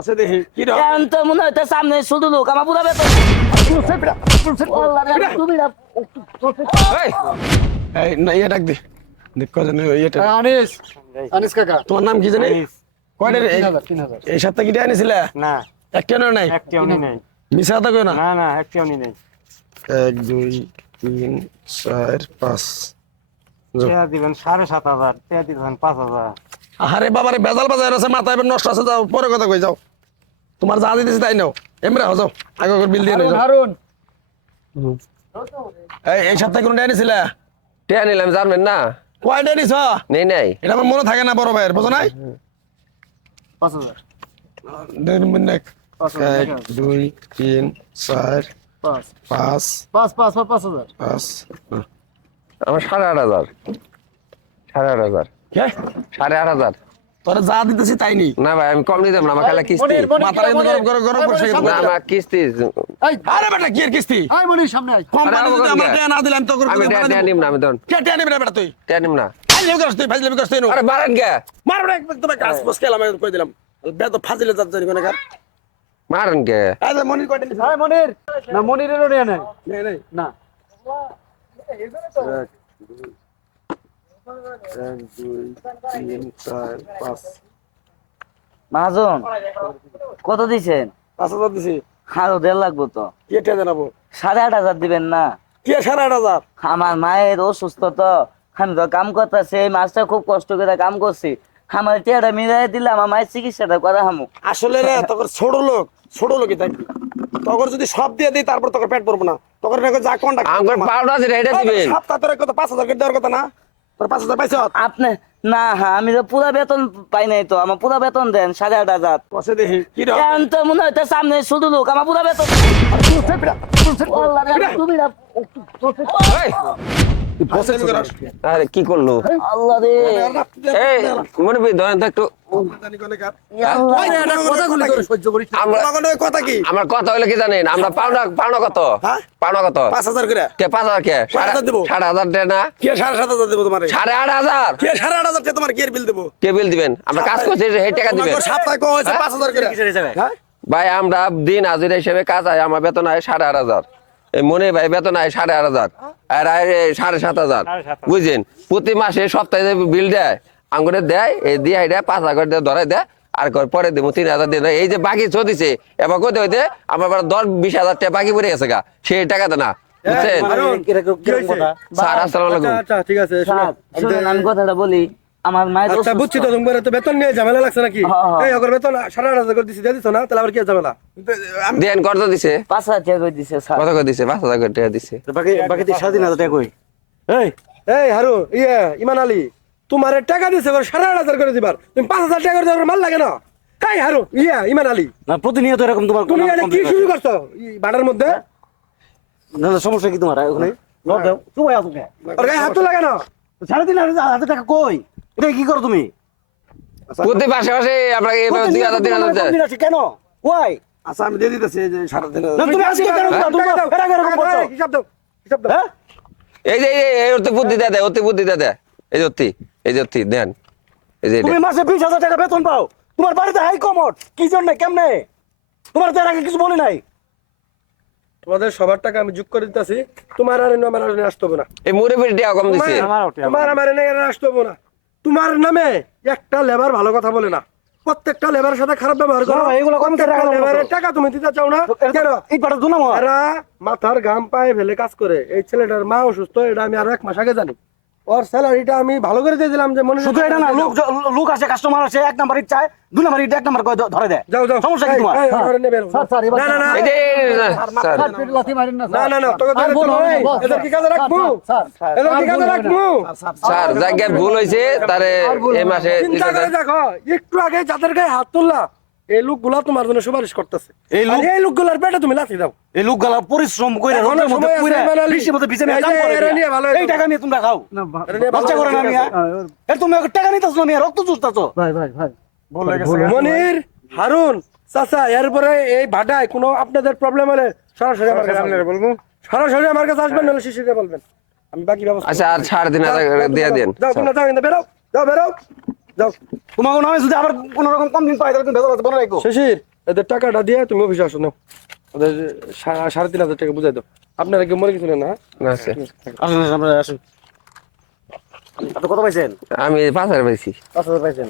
বসে দেখি কি রে এখন তো মনে হয় সামনে শুধু লোক আমার পুরা বেতন এই না ইয়ে ডাক দে দেখ কজন ইয়েটা আনিস আনিস কাকা তোমার নাম কি জানি কয়টা রে 3000 এই সপ্তাহে কি আনিছিলে না একটা নাই একটিও নেই মিছা কথা কই না না না একটিও নেই 1 2 3 4 5 টাকা দিবেন 7500 টাকা দিবেন 5000 আরে বাবারে বেজাল বাজার আছে মাথা এবার নষ্ট আছে যাও পরে কথা কই যাও তোমার যা দিতেছি তাই নাও এমরা হও যাও আগে করে বিল দিয়ে নাও হারুন এই সপ্তাহে কোন আনিছিলে টিয়া নিলাম জানবেন না কয়টা নিছ নেই নাই এটা আমার মনে থাকে না বড় ভাইয়ের বুঝো নাই 5000 দেন মনে 1 2 3 4 5 5 5 5 5000 5 আমার 8,500 8,500 কে 8,500 তোরা যা দিতেছি তাই নি না ভাই আমি কম নিতাম না আমার খালা কিস্তি মাথা কিন্তু গরম গরম গরম করছে না আমার কিস্তি এই আরে বেটা কি এর কিস্তি আই মনির সামনে আই কোম্পানি আরে যদি বাবা, আমার টাকা না দিলাম তো করে আমি টিয়া নিম না আমি দন কে টাকা নিবি না বেটা তুই টিয়া নিম না ফাইজলামি করছ তুই ফাইজলামি করছ তুই আরে মারেন কে মার বেটা একদম কাজ বস খেলাম আমি কই দিলাম বেদ ফাজিলে যাত জানি কোন কার মারেন কে আরে মনির কয়টা নিছ আই মনির না মনিরেরও নেই নাই নেই নেই না 1 2 3 4 5 মহাজন কত দিছেন 5000 দিছি আরো 1.5 লাগবো তো কে টাকা জানাবো 8,500 দিবেন না কে 8500 আমার মায়ের অসুস্থ তো আমি তো কাম করতেছি এই মাসটা খুব কষ্ট করে কাম করছি আমার টিয়াটা মিলাই দিলে আমার মায়ের চিকিৎসাটা করা হামু আসলে রে তোর ছোট লোকই থাকবি তোর যদি সব দিয়ে দিই তারপর তোর পেট ভরবো না তোর না যা কোনটা আমার পাউডার আছে এটা দিবেন সপ্তাহ তোর কত 5000 করে দেওয়ার কথা না তোর 5000 পাইছ আপনি না হ্যাঁ আমি তো পুরা বেতন পাই নাই তো আমার পুরা বেতন দেন 8,500 বসে দেখি কি রে এখন তো মনে হয় সামনে শুধু লোক আমার পুরা বেতন এই, বসে করাস আরে কি করলো আল্লাহ রে এই মনে ভাই ধরেন তো একটু জানি কোনে কার কথাগুলো তোর সহ্য করিস না আমরা তোমার কথা কি আমার কথা হইলো কি জানেন আমরা পাওনা কত হ্যাঁ? পাওনা কত 5000 করে কে 5,000 কে 5,000 দেবো। 8,500 টাকা না কে 7500 দেবো তোমারে 8,500 কে 8500 কে তোমার কে বিল দেবো কে বিল দিবেন আমরা কাজ করছি এই টাকা দিবেন তোমার সপ্তাহে কো হইছে 5000 করে হ্যাঁ ভাই আমরা দিন হাজিরা হিসেবে কাজ হয় আমার বেতন হয় 8,500 এই মনে ভাই বেতন হয় 8,500 আর 7,500 বুঝছেন প্রতি মাসে সপ্তাহে যে বিল দেয় আঙ্গুরে দেয় এই দিয়ে এটা 5,000 করে দিয়ে ধরে দেয় আর পরে দেবো 3,000 দিয়ে দেয় এই যে বাকি চলতেছে এবার কইতে হইতে আমার 10-20,000 টাকা বাকি পড়ে গেছে গা সেই টাকা দেয় না বুঝছেন স্যার আসসালামু আলাইকুম আচ্ছা ঠিক আছে স্যার, শুনুন, আমি কথাটা বলি আমার মায়ের আচ্ছা অসুস্থ। বুঝছি তো তোমার তো বেতন নিয়ে ঝামেলা লাগছে নাকি হ্যাঁ। এই অগর বেতন 8,500 করে দিছি দিয়ে দিছো না তাহলে আবার কি ঝামেলা দেন কত দিছে 5,000 টাকা করে দিছে স্যার কত করে দিছে 5,000 করে টাকা দিছে বাকি বাকি 3,500 টাকা কই এই এই হারু ইমান আলী তোমার টাকা দিছে 8,500 করে দিবার তুমি 5,000 টাকা করে দেওয়ার মাল লাগে না এই হারু ইমান আলী না প্রতিনিয়ত এরকম তোমার তুমি এটা কি শুরু করছো বাড়ার মধ্যে না না, সমস্যা কি তোমার ওখানে লড় দাও তুমি আসো কে আর গায়ে হাত তো লাগে না 3,500 টাকা কই এটা কি করো তুমি প্রতি মাসে মাসে আপনাকে এইভাবে 2,000 3,000 দেয় প্রতিদিন আছে কেন ওয়াই আচ্ছা আমি দিয়ে দিতেছি এই যে 3,500 না তুমি আজকে কেন তুমি এরা এরকম করছো হিসাব দাও হিসাব দাও হ্যাঁ এই যে এই অতি বুদ্ধি দেয় অতি বুদ্ধি দেয় এই যে অতি দেন এই যে তুমি মাসে 20,000 টাকা বেতন পাও তোমার বাড়িতে হাই কমোড কি জন্য কেমনে তোমার তো এর আগে কিছু বলি নাই তোমাদের সবার টাকা আমি যোগ করে দিতেছি তোমার আর আমার আর আসতে হবে না এই মুড়ে পিঠে টাকা কম দিছে তোমার আমার এনে আর আসতে হবে না তোমার নামে একটা লেবার ভালো কথা বলে না প্রত্যেকটা লেবারের সাথে খারাপ ব্যবহার করো না, এগুলো কম করে রাখা লাগবে। লেবারের টাকা তুমি দিতে চাও না কেন এই পাটা দুনাম এরা মাথার ঘাম পায়ে ফেলে কাজ করে এই ছেলেটার মা অসুস্থ এটা আমি আরো 1 মাস আগে জানি ওর স্যালারিটা আমি ভালো করে দিয়ে দিলাম যে মনে শুধু এটা না লোক আসে কাস্টমার আসে 1 নাম্বার চায় 2 নাম্বার 1 নাম্বার কয় ধরে দেয় যাও যাও সমস্যা কি তোমার না না না এই যে স্যার না না না তোকে ধরে তুলবো না। এদের কি কাজে রাখবো এদের কি কাজে রাখবো স্যার জায়গায় ভুল হইছে তারে এই মাসে চিন্তা করে দেখো একটু আগে যাদের গায়ে হাত তুললা এই লোকগুলা তোমার জন্য সুপারিশ করতেছে এই লোকগুলার পেটে তুমি লাথি দাও এই লোকগুলা পরিশ্রম করে এখনো রোদের মধ্যে সময় আছে, পুরা ইমান আলী। বৃষ্টির মধ্যে ভিজে নিয়ে এই কাম যে করে এরা নিয়ে ভালো এই টাকা নিয়ে তোমরা খাও বাচ্চা করে না নিয়ে এর তুমি টাকা নিতেছ না নিয়ে রক্ত চুষতাছো মনির হারুন চাচা এরপরে এই ভাটায় কোনো আপনাদের প্রবলেম হলে সরাসরি আমার কাছে আসবেন। বলবো সরাসরি আমার কাছে আসবেন নাহলে শিশিরকে বলবেন আমি বাকি ব্যবস্থা আচ্ছা আর 3,500 দিয়ে দেন যাও তোমরা যাও কিন্তু বেরো যাও বেরো যাও তোমাকে নামে যদি আবার কোন রকম কম দিন পাই তাহলে তুমি ভেতর বনে রাখো শিশির এদের টাকাটা দিয়ে তুমি অফিসে আসো নাও ওদের 3,500 টাকা বুঝাই দাও আপনারা কেউ মরে গেছিলেন না আচ্ছা আসুন আমরা আসুন আপনি কত পাইছেন আমি 5,000 পাইছি 5,000 পাইছেন